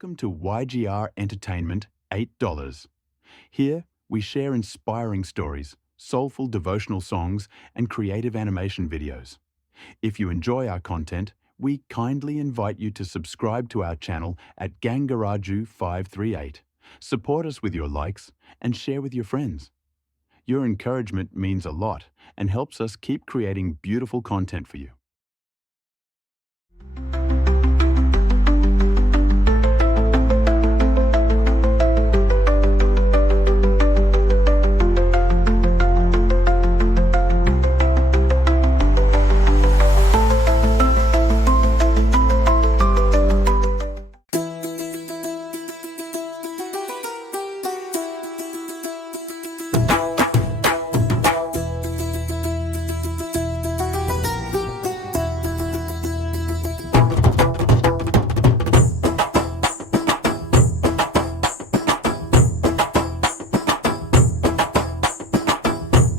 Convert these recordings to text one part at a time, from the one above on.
Welcome to YGR Entertainment $8. Here, we share inspiring stories, soulful devotional songs, and creative animation videos. If you enjoy our content, we kindly invite you to subscribe to our channel at Gangaraju 538. Support us with your likes and share with your friends. Your encouragement means a lot and helps us keep creating beautiful content for you.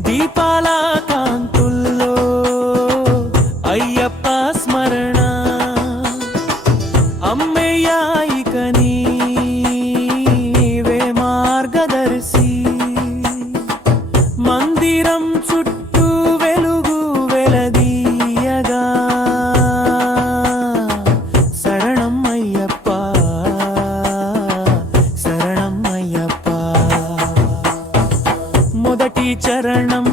దీపాల కాంతుల్లో అయ్యప్ప స్మరణ అమ్మయ్య ఇక నీవే మార్గదర్శి మందిరం చుట్టూ వెలుగు వెలదీయగా శరణం అయ్యప్ప శరణం అయ్యప్ప మొదటి చరణం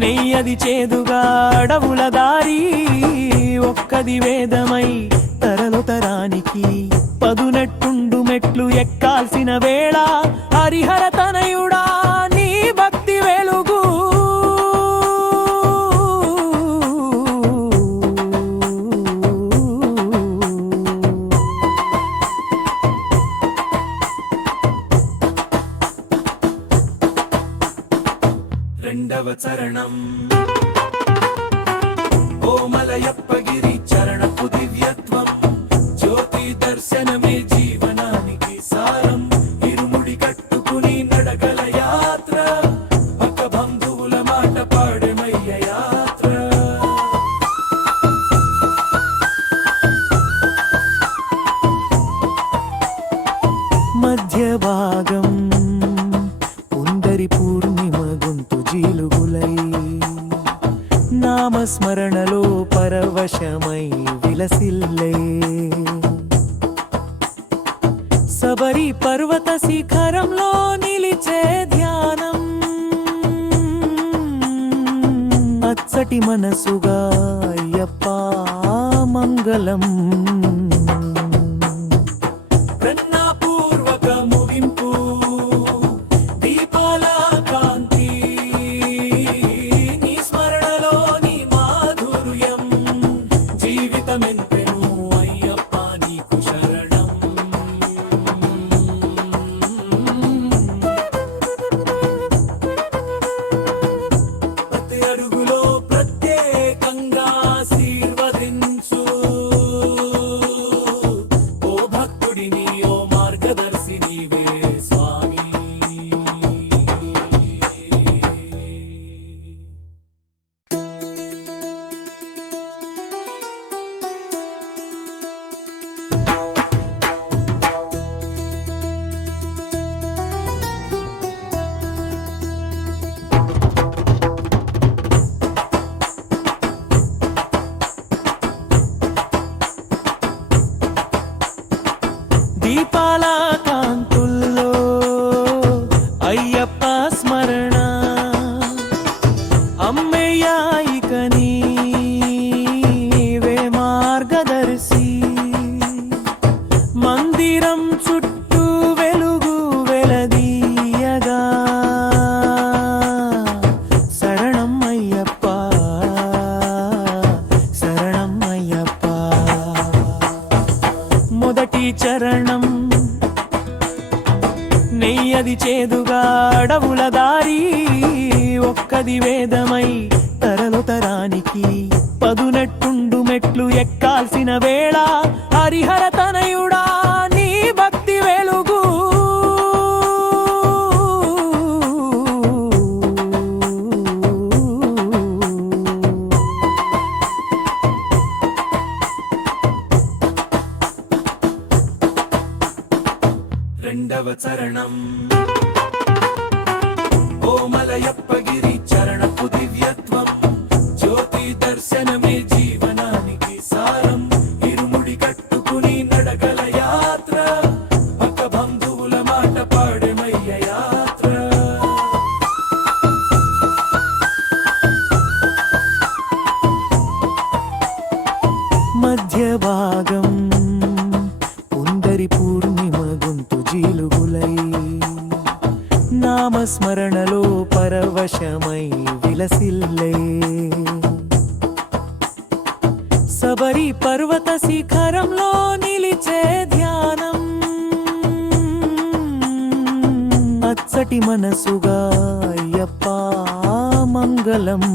నెయ్యది చేదుగా అడవుల దారి ఒక్కది వేదమై తరలు తరానికి పదునెట్టుండు మెట్లు ఎక్కాల్సిన వేళ హరిహర తనయుడా నీ భక్తి వెలుగు రెండవ చరణం ఓ మలయప్పగిరి చరణపు దివ్యత్వం జ్యోతి దర్శనమే జీవనానికి సారం ఇరుముడి కట్టుకుని నడగల యాత్ర పక్క బంధువుల మాట పాడమయ్య యాత్ర మధ్య భాగం పూర్ణిమ గొంతు జీలుగులై నామస్మరణలో పరవశమై విలసిల్లే శబరి పర్వత శిఖరంలో నిలిచే ధ్యానం అచ్చటి మనసుగా అయ్యప్ప మంగళం దీపాల కాంతుల్లో అయ్యప్ప స్మరణ అమ్మయ్య ఇక నీవే మార్గదర్శి మందిరం చుట్టూ వెలుగు వెలదీయగా శరణం అయ్యప్ప శరణం అయ్యప్ప మొదటి చరణం నెయ్యది చేదుగా అడవుల దారి ఒక్కది వేదమై తరలు తరానికి పదునెట్టుండు మెట్లు ఎక్కాల్సిన వేళ హరిహర తనయుడా నీ భక్తి వెలుగు రెండవ చరణం ఓ మలయప్పగిరి చరణపు దివ్యత్వం జ్యోతి దర్శనమే జీవనానికి సారం ఇరుముడి కట్టుకుని నడగల యాత్ర పక్క బంధువుల మాట పాడెమయ్య యాత్ర మధ్య భాగం పూర్ణిమ గొంతు జీలుగులై నామస్మరణలో పరవశమై విలసిల్లే శబరి పర్వత శిఖరంలో నిలిచే ధ్యానం అచ్చటి మనసుగా అయ్యప్ప మంగళం